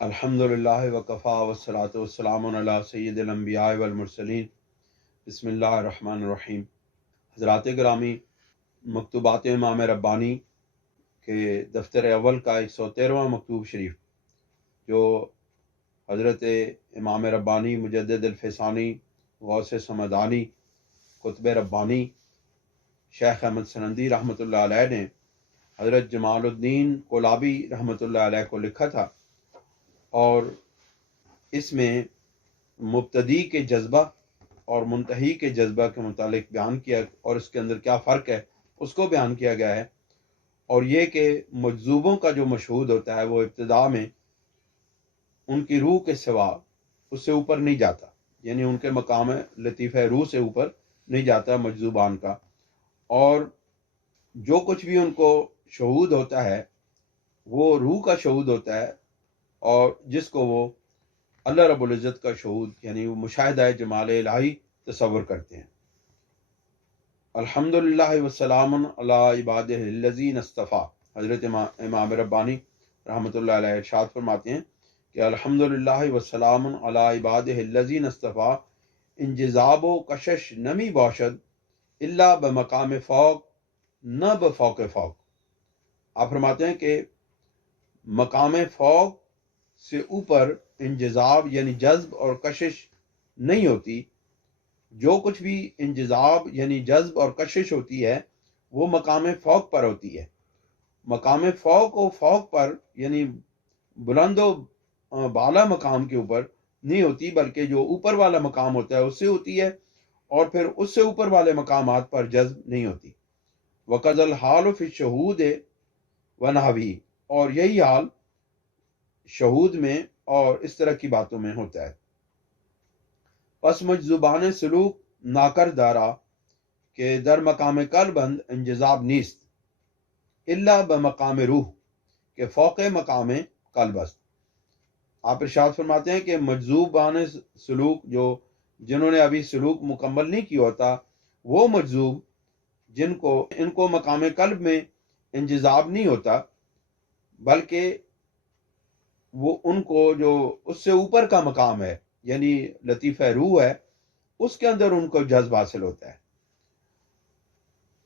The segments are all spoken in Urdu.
الحمدللہ وکفا والصلاۃ والسلام علی سید الانبیاء والمرسلین۔ بسم اللہ الرحمن الرحیم۔ حضرات گرامی، مکتوبات امام ربانی کے دفتر اول کا 113واں مکتوب شریف، جو حضرت امام ربانی مجدد الفسانی غوث سمدانی قطب ربانی شیخ احمد سنندی رحمۃ اللہ علیہ نے حضرت جمال الدین کولابی رحمۃ اللہ علیہ کو لکھا تھا، اور اس میں مبتدی کے جذبہ اور منتہی کے جذبہ کے متعلق بیان کیا، اور اس کے اندر کیا فرق ہے اس کو بیان کیا گیا ہے۔ اور یہ کہ مجذوبوں کا جو مشہود ہوتا ہے وہ ابتدا میں ان کی روح کے سوا اس سے اوپر نہیں جاتا، یعنی ان کے مقام لطیفہ روح سے اوپر نہیں جاتا مجذوبان کا، اور جو کچھ بھی ان کو شہود ہوتا ہے وہ روح کا شہود ہوتا ہے، اور جس کو وہ اللہ رب العزت کا شہود یعنی وہ مشاہدہ جمال الہی تصور کرتے ہیں۔ الحمدللہ والسلام علی عبادہ الذین اصطفیٰ۔ حضرت امام ربانی رحمۃ اللہ علیہ ارشاد فرماتے ہیں کہ الحمدللہ والسلام علی عبادہ الذین اصطفیٰ، انجذاب و کشش نمی باشد الا بمقام فوق نہ بفوق فوق۔ آپ فرماتے ہیں کہ مقام فوق سے اوپر انجذاب یعنی جذب اور کشش نہیں ہوتی۔ جو کچھ بھی انجذاب یعنی جذب اور کشش ہوتی ہے وہ مقام فوق پر ہوتی ہے۔ مقام فوق و فوق پر یعنی بلند و بالا مقام کے اوپر نہیں ہوتی، بلکہ جو اوپر والا مقام ہوتا ہے اس سے ہوتی ہے، اور پھر اس سے اوپر والے مقامات پر جذب نہیں ہوتی۔ وَقَذَا الْحَالُ فِي الشُّهُودِ وَنَحْوِهِ، اور یہی حال شہود میں اور اس طرح کی باتوں میں ہوتا ہے۔ پس مجذوبان سلوک ناکر دارا کہ در مقام قلبند انجذاب نیست الا بمقام روح کہ فوق مقام قلب است۔ آپ ارشاد فرماتے ہیں کہ مجذوبان سلوک جنہوں نے ابھی سلوک مکمل نہیں کیا ہوتا، وہ مجذوب ان کو مقام قلب میں انجذاب نہیں ہوتا، بلکہ وہ ان کو جو اس سے اوپر کا مقام ہے یعنی لطیفہ روح ہے اس کے اندر ان کو جذب حاصل ہوتا ہے۔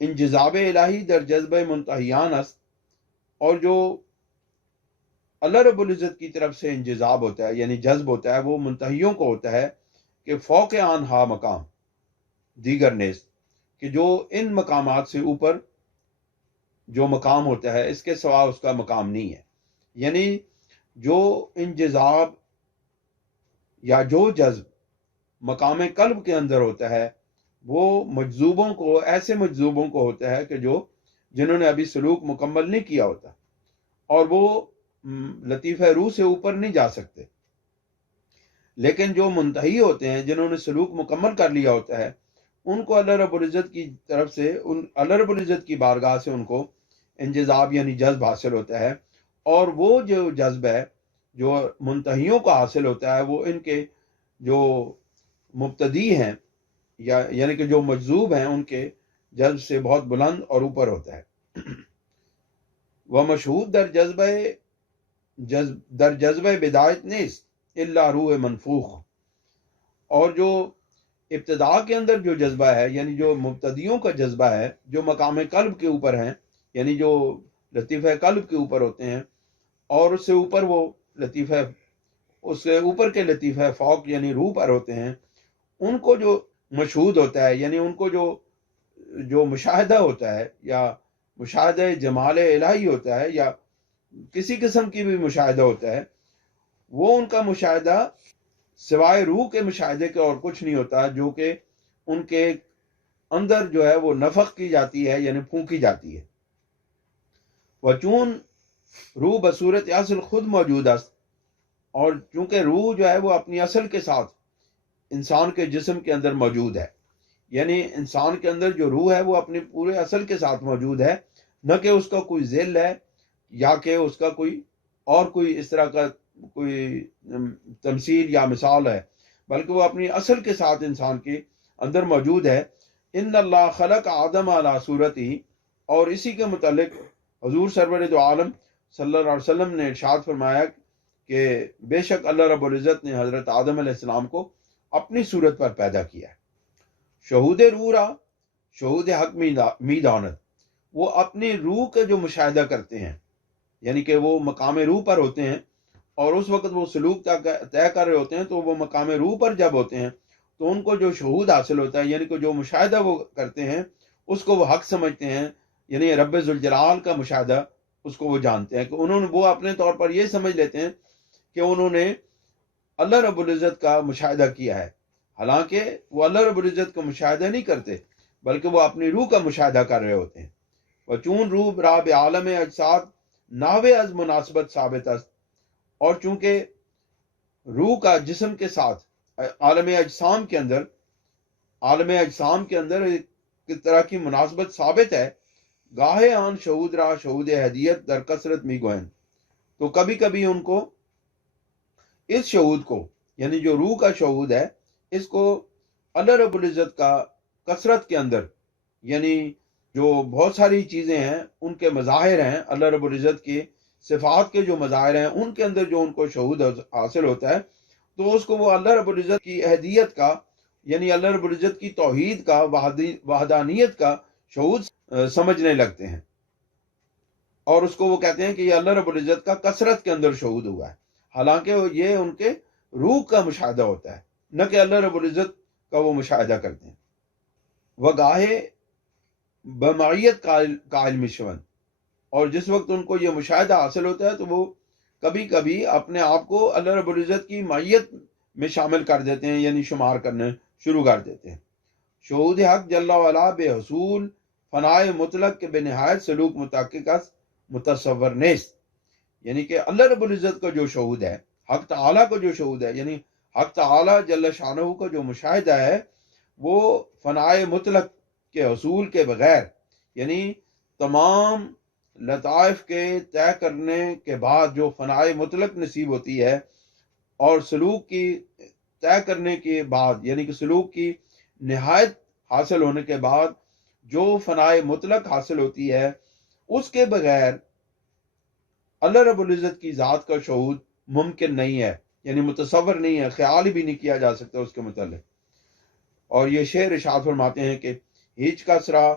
انجذاب الہی در جذب منتہیان است، اور جو اللہ رب العزت کی طرف سے انجذاب ہوتا ہے یعنی جذب ہوتا ہے وہ منتہیوں کو ہوتا ہے کہ فوق آنہا مقام دیگر نیست، کہ جو ان مقامات سے اوپر جو مقام ہوتا ہے اس کے سوا اس کا مقام نہیں ہے۔ یعنی جو انجذاب یا جو جذب مقام قلب کے اندر ہوتا ہے وہ مجذوبوں کو، ایسے مجذوبوں کو ہوتا ہے کہ جنہوں نے ابھی سلوک مکمل نہیں کیا ہوتا، اور وہ لطیفہ روح سے اوپر نہیں جا سکتے۔ لیکن جو منتہی ہوتے ہیں جنہوں نے سلوک مکمل کر لیا ہوتا ہے ان کو اللہ رب العزت کی طرف سے اللہ رب العزت کی بارگاہ سے ان کو انجذاب یعنی جذب حاصل ہوتا ہے، اور وہ جو جذب ہے جو منتہیوں کو حاصل ہوتا ہے وہ ان کے جو مبتدی ہیں یعنی کہ جو مجذوب ہیں ان کے جذب سے بہت بلند اور اوپر ہوتا ہے۔ وہ مشہود در جذبہ بدایت نیست الا روح منفوخ، اور جو ابتدا کے اندر جو جذبہ ہے یعنی جو مبتدیوں کا جذبہ ہے جو مقام قلب کے اوپر ہیں یعنی جو لطیفہ قلب کے اوپر ہوتے ہیں، اور اس سے اوپر وہ لطیفہ، اس سے اوپر کے لطیفہ فوق یعنی روح پر ہوتے ہیں، ان کو جو مشہود ہوتا ہے یعنی ان کو جو مشاہدہ ہوتا ہے یا مشاہدہ جمال الہی ہوتا ہے یا کسی قسم کی بھی مشاہدہ ہوتا ہے، وہ ان کا مشاہدہ سوائے روح کے مشاہدے کے اور کچھ نہیں ہوتا، جو کہ ان کے اندر جو ہے وہ نفخ کی جاتی ہے یعنی پھونکی جاتی ہے۔ وچون روح بصورت اصل خود موجود است، اور چونکہ روح جو ہے وہ اپنی اصل کے ساتھ انسان کے جسم کے اندر موجود ہے، یعنی انسان کے اندر جو روح ہے وہ اپنی پورے اصل کے ساتھ موجود ہے، نہ کہ اس کا کوئی ذل ہے یا کہ اس کا کوئی اس طرح کا کوئی تمثیل یا مثال ہے، بلکہ وہ اپنی اصل کے ساتھ انسان کے اندر موجود ہے۔ ان اللہ خلق آدم علی صورتی، اور اسی کے متعلق حضور سرور دو عالم صلی اللہ علیہ وسلم نے ارشاد فرمایا کہ بے شک اللہ رب العزت نے حضرت آدم علیہ السلام کو اپنی صورت پر پیدا کیا ہے۔ شہود روح را شہود حق می دانت، وہ اپنی روح کا جو مشاہدہ کرتے ہیں، یعنی کہ وہ مقام روح پر ہوتے ہیں اور اس وقت وہ سلوک طے کر رہے ہوتے ہیں، تو وہ مقام روح پر جب ہوتے ہیں تو ان کو جو شہود حاصل ہوتا ہے، یعنی کہ جو مشاہدہ وہ کرتے ہیں اس کو وہ حق سمجھتے ہیں، یعنی رب ذوالجلال کا مشاہدہ اس کو وہ جانتے ہیں کہ وہ اپنے طور پر یہ سمجھ لیتے ہیں کہ انہوں نے اللہ رب العزت کا مشاہدہ کیا ہے، حالانکہ وہ اللہ رب العزت کا مشاہدہ نہیں کرتے بلکہ وہ اپنی روح کا مشاہدہ کر رہے ہوتے ہیں۔ وہ چون روح راب عالم اجساد ناوے از مناسبت ثابت است، اور چونکہ روح کا جسم کے ساتھ عالم اجسام کے اندر ایک طرح کی مناسبت ثابت ہے، گاہے آن شہود را شہود ہدیت در کثرت می گوئن، تو کبھی کبھی ان کو اس شہود کو، یعنی جو روح کا شہود ہے، اس کو اللہ رب العزت کا کثرت کے اندر، یعنی جو بہت ساری چیزیں ہیں ان کے مظاہر ہیں، اللہ رب العزت کی صفات کے جو مظاہر ہیں ان کے اندر جو ان کو شہود حاصل ہوتا ہے، تو اس کو وہ اللہ رب العزت کی احدیت کا، یعنی اللہ رب العزت کی توحید کا، وحدانیت کا شہود سمجھنے لگتے ہیں، اور اس کو وہ کہتے ہیں کہ یہ اللہ رب العزت کا کثرت کے اندر شہود ہوا ہے، حالانکہ یہ ان کے روح کا مشاہدہ ہوتا ہے، نہ کہ اللہ رب العزت کا وہ مشاہدہ کرتے ہیں۔ وہ گاہے بمعیت قائل مشون، اور جس وقت ان کو یہ مشاہدہ حاصل ہوتا ہے تو وہ کبھی کبھی اپنے آپ کو اللہ رب العزت کی معیت میں شامل کر دیتے ہیں، یعنی شمار کرنے شروع کر دیتے ہیں۔ شہود حق جل وعلا بے حصول فنائے مطلق کے بے نہایت سلوک متحقق متصور نیست، یعنی کہ اللہ رب العزت کا جو شہود ہے، حق تعالیٰ کا جو شہود ہے، یعنی حق تعالیٰ جل شانہ کا جو مشاہدہ ہے، وہ فنائے مطلق کے حصول کے بغیر، یعنی تمام لطائف کے طے کرنے کے بعد جو فنائے مطلق نصیب ہوتی ہے، اور سلوک کی طے کرنے کے بعد، یعنی کہ سلوک کی نہایت حاصل ہونے کے بعد جو فنائے مطلق حاصل ہوتی ہے، اس کے بغیر اللہ رب العزت کی ذات کا شہود ممکن نہیں ہے، یعنی متصور نہیں ہے، خیال بھی نہیں کیا جا سکتا اس کے متعلق۔ اور یہ شعر ارشاد فرماتے ہیں کہ ہیچ کا سرا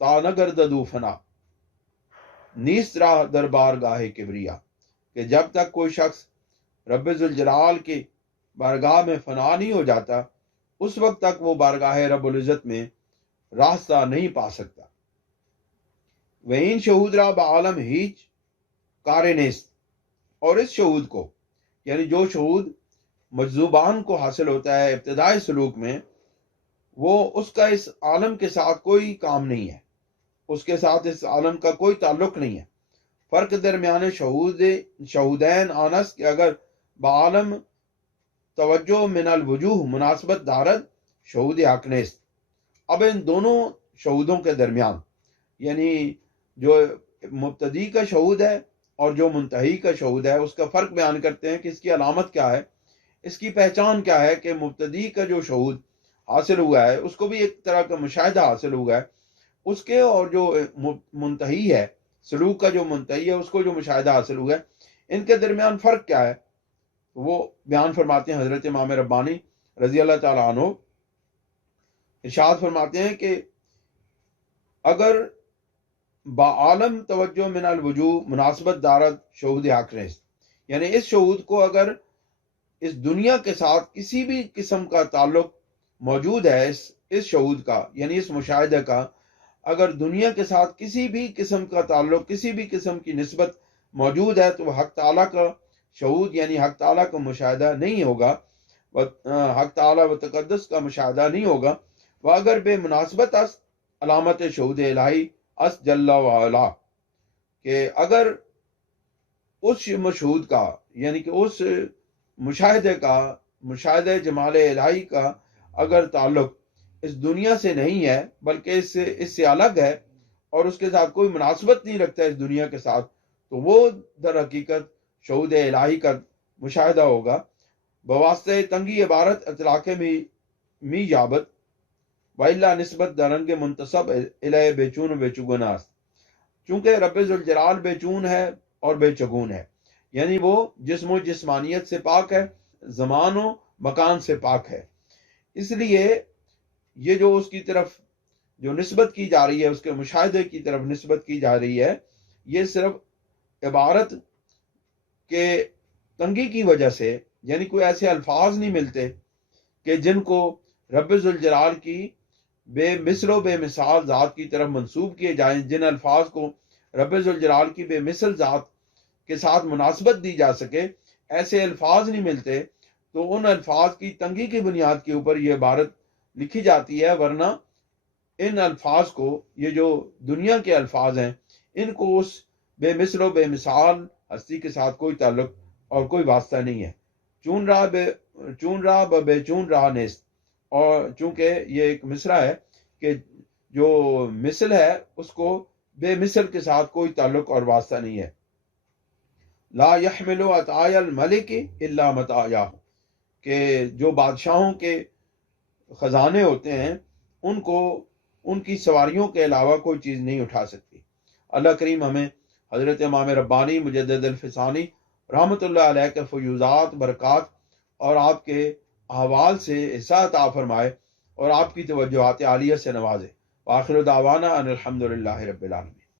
تا نگرددو فنا نیست راہ دربار گاہ کبریا، کہ جب تک کوئی شخص رب ذوالجلال کی بارگاہ میں فنا نہیں ہو جاتا، اس وقت تک وہ بارگاہ رب العزت میں راستہ نہیں پا سکتا۔ وین شہود را بعالم ہیچ کارنیست، اور اس شہود کو، یعنی جو شہود مجذوبان کو حاصل ہوتا ہے ابتدائی سلوک میں، وہ اس کا اس عالم کے ساتھ کوئی کام نہیں ہے، اس کے ساتھ اس عالم کا کوئی تعلق نہیں ہے۔ فرق درمیان شہودین آنس کہ اگر بعالم توجہ من الوجوہ مناسبت دارد شہود حق نیست، اب ان دونوں شہودوں کے درمیان، یعنی جو مبتدی کا شہود ہے اور جو منتہی کا شہود ہے، اس کا فرق بیان کرتے ہیں کہ اس کی علامت کیا ہے، اس کی پہچان کیا ہے، کہ مبتدی کا جو شہود حاصل ہوا ہے اس کو بھی ایک طرح کا مشاہدہ حاصل ہوا ہے اس کے، اور جو منتہی ہے، سلوک کا جو منتہی ہے، اس کو جو مشاہدہ حاصل ہوا ہے، ان کے درمیان فرق کیا ہے، وہ بیان فرماتے ہیں حضرت امام ربانی رضی اللہ تعالیٰ عنہ، ارشاد فرماتے ہیں کہ اگر بعالم توجہ من الوجوہ مناسبت دارد شہود حق نیست، یعنی اس شہود کو اگر اس دنیا کے ساتھ کسی بھی قسم کا تعلق موجود ہے، اس شہود کا، یعنی اس مشاہدہ کا اگر دنیا کے ساتھ کسی بھی قسم کا تعلق، کسی بھی قسم کی نسبت موجود ہے، تو وہ حق تعالیٰ کا شہود، یعنی حق تعالیٰ کا مشاہدہ نہیں ہوگا، حق تعالیٰ و تقدس کا مشاہدہ نہیں ہوگا۔ وہ اگر بے مناسبت اس علامت شہود الہی اس جل وعلا، کہ اگر اس مشہود کا، یعنی کہ اس مشاہدے کا، مشاہدہ جمال الہی کا اگر تعلق اس دنیا سے نہیں ہے بلکہ اس سے الگ ہے، اور اس کے ساتھ کوئی مناسبت نہیں رکھتا اس دنیا کے ساتھ، تو وہ در حقیقت شہود الہی کا مشاہدہ ہوگا۔ بواسطہ تنگی عبارت اطلاق می یابت وَإِلَّا نسبت درنگ منتصب الہ بے چون و بے چگن است، چونکہ رب ذوالجلال بے چون ہے اور بے چگون ہے، یعنی وہ جسم و جسمانیت سے پاک ہے، زمان و مکان سے پاک ہے۔ اس لیے یہ جو اس کی طرف جو نسبت کی جا رہی ہے، اس کے مشاہدے کی طرف نسبت کی جا رہی ہے، یہ صرف عبارت کے تنگی کی وجہ سے، یعنی کوئی ایسے الفاظ نہیں ملتے کہ جن کو رب ذوالجلال کی بے مثل و بے مثال ذات کی طرف منسوب کیے جائیں، جن الفاظ کو رب ذوالجلال کی بے مثل ذات کے ساتھ مناسبت دی جا سکے، ایسے الفاظ نہیں ملتے، تو ان الفاظ کی تنگی کی بنیاد کے اوپر یہ عبارت لکھی جاتی ہے، ورنہ ان الفاظ کو، یہ جو دنیا کے الفاظ ہیں، ان کو اس بے مثل و بے مثال ہستی کے ساتھ کوئی تعلق اور کوئی واسطہ نہیں ہے۔ چون راہ بے چون راہ نیست، اور چونکہ یہ ایک مصرع ہے کہ جو مثل ہے اس کو بے مثل کے ساتھ کوئی تعلق اور واسطہ نہیں ہے۔ لا يحمل عطایا الملک الا متاعہ، کہ جو بادشاہوں کے خزانے ہوتے ہیں ان کو ان کی سواریوں کے علاوہ کوئی چیز نہیں اٹھا سکتی۔ اللہ کریم ہمیں حضرت امام ربانی مجدد الفسانی رحمۃ اللہ علیہ کے فیوزات، برکات اور آپ کے احوال سے حصہ عطا فرمائے اور آپ کی توجہات عالیہ سے نوازے۔ وآخر دعوانا ان الحمد للہ رب العالمین۔